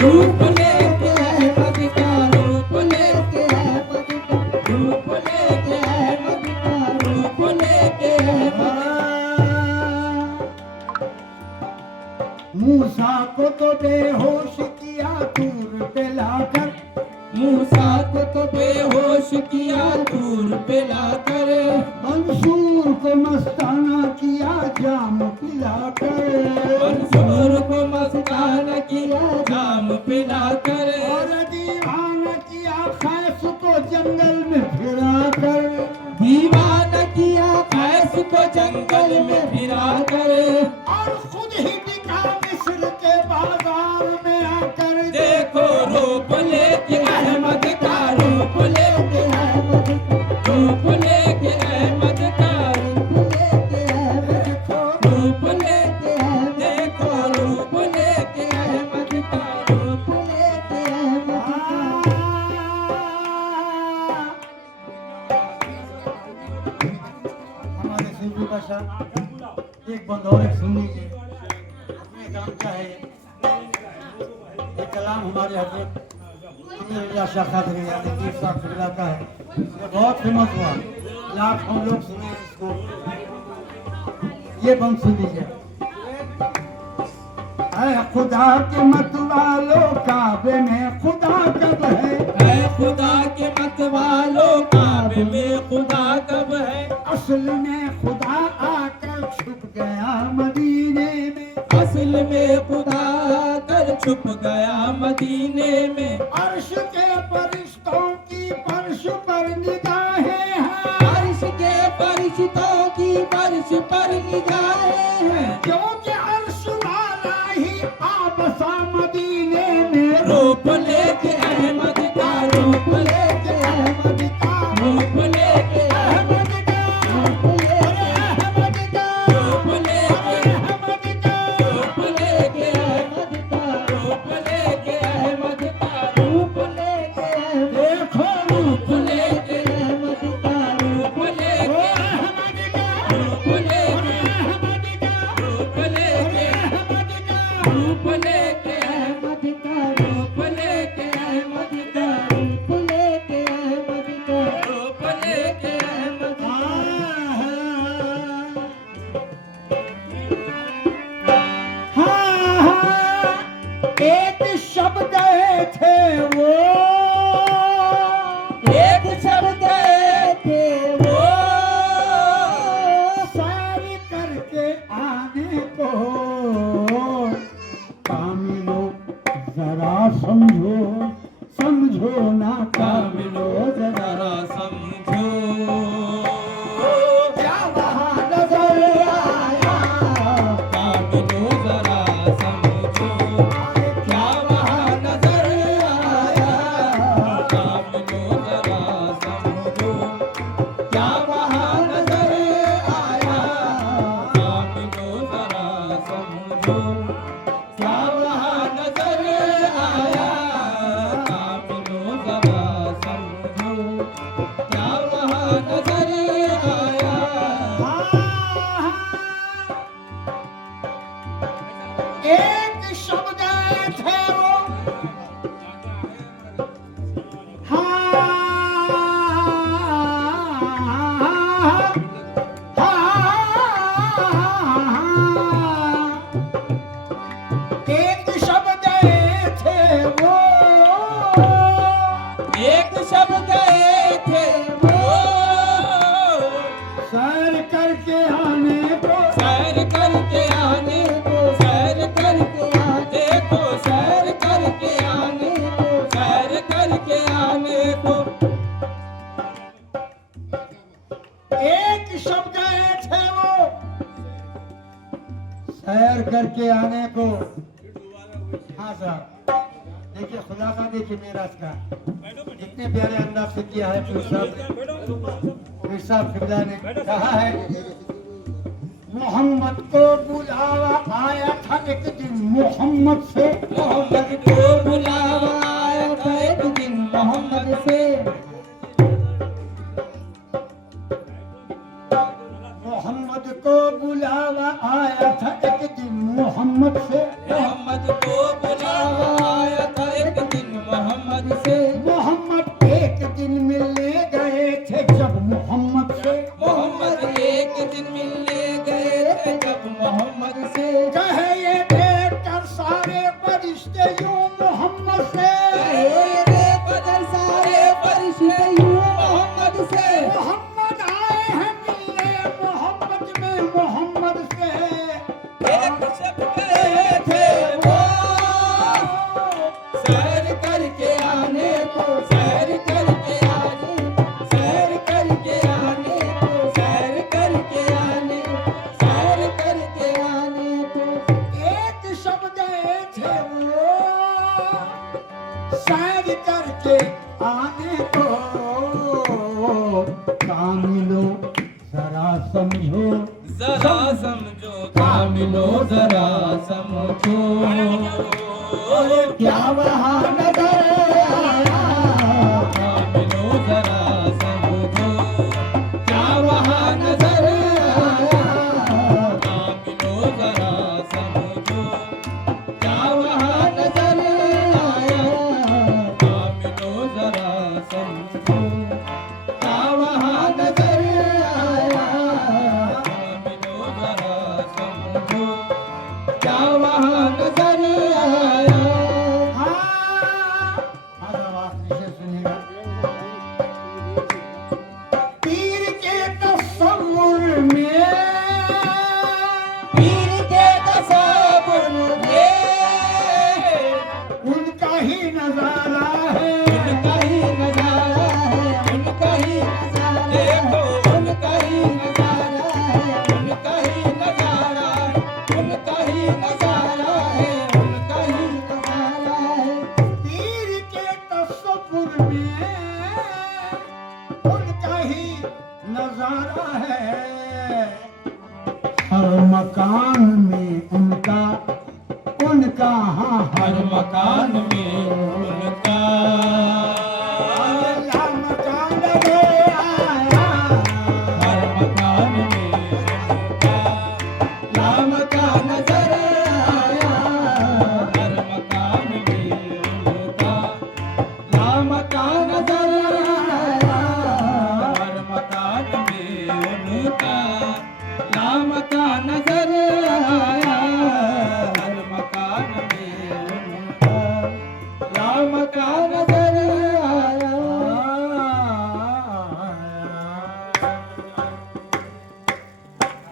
रूप लेके अहमद का रूप लेके अहमद का रूप लेके अहमद का रूप लेके मूसा को तो बेहोश किया दूर पे लाकर, मूसा को तो बेहोश किया दूर पे लाकर, मंसूर को मस्ताना किया जाम पिलाकर, मंसूर को मस्ताना किया जाम पिलाकर, और दीवाना किया खैस को जंगल में फिराकर, दीवाना किया खैस को जंगल में फिराकर, और खुद ही बिका मिस्र के बाजार में आकर। देखो रूप लेके अहमद का रूप लेके अहमद का रूप लेके अहमद का रूप लेके अहमद का रूप लेके अहमद, देखो रूप लेके अहमद का रूप लेके अहमद हमारे सिंधु भाषा एक बंद और एक सुन लीजिए, अपने काम का है ये कलाम हमारे हजरत शाह खादरी यानी पीर साहब किबला का है, ये बहुत फेमस हुआ, लाखों लोग सुने इसको। ये बंद सुन लीजिए। ऐ खुदा के मत वालों काबे में खुदा कब है, है खुदा के मत वालों काबे में खुदा कब है, असल में खुदा आकर छुप गया मदीने में, असल में खुदा कर छुप गया मदीने में, अर्श के फरिश्तों की फर्श पर निगाहें हैं, अर्श के फरिश्तों की फर्श पर निगाहें हैं, क्योंकि अर्श वाला ही आबसा मदीने में। रूप लेके अहमद का रूप लेके अहमद का रूप लेके अहमद का रूप लेके अहमद का रूप लेके अहमद का रूप लेके अहमद का रूप लेके अहमद का रूप लेके देखो रूप लेके अहमद का रूप लेके अहमद का रूप लेके अहमद का रूप लेके अहमद का रूप लेके अहमद का रूप लेके अहमद का रूप लेके अहमद का रूप लेके अहमद हाँ हाँ एक शब गए थे वो, एक सब गए थे वो सारी करके आने को, कामिलो जरा समझो समझो ना कामिलो जरा जरा समझो क्या वहाँ नजर आया, कामिलो जरा समझो क्या वहाँ नजर आया, कामिलो जरा समझो क्या वहाँ नजर आया, कामिलो जरा समझो क्या वहाँ नजर आया, कामिलो जरा समझो क्या वहाँ नजर आया। एक शब गए थे वो, एक शब गए थे वो, एक सब गए थे वो सैर करके आने को, सैर करके आने को, सैर करके आने को, सैर करके आने को, सैर करके आने को, एक शब गए थे वो, सैर करके आने को। हाँ साहब, देखिए खुलासा देखिए मेराज का, इतने प्यारे अंदाज से किया है पीर साहब किबला ने कहा है, मोहम्मद को बुलावा आया था एक दिन मोहम्मद से, मोहम्मद को बुलावा आया था एक दिन मोहम्मद से, मोहम्मद को बुलावा आया था एक दिन मोहम्मद से, मोहम्मद को बुलावा आया अरे क्या वहाँ नजर आया, मिलो जरा समझो, क्या वहाँ नजर आया, मिलो जरा समझो, क्या वहाँ नजर आया, मिलो जरा समझो, क्या वहाँ नजर आया, मिलो जरा समझो, क्या वहाँ नजर आया। पीर के तस्वुर में, पीर के तसव्वुर में उनका ही नजारा है, उनका ही नजारा है, उनका ही नजारा, देखो उनका ही नजारा है, उनका ही नजारा है, उनका ही नजारा है, उनका ही नजारा है। पीर के तस्वुर में उनका ही नजारा है, हर मकान में उनका, उनका हाँ हर मकान में उनका, अल्लाह मकान लगे आया, हर मकान में उनका, नाम का नजर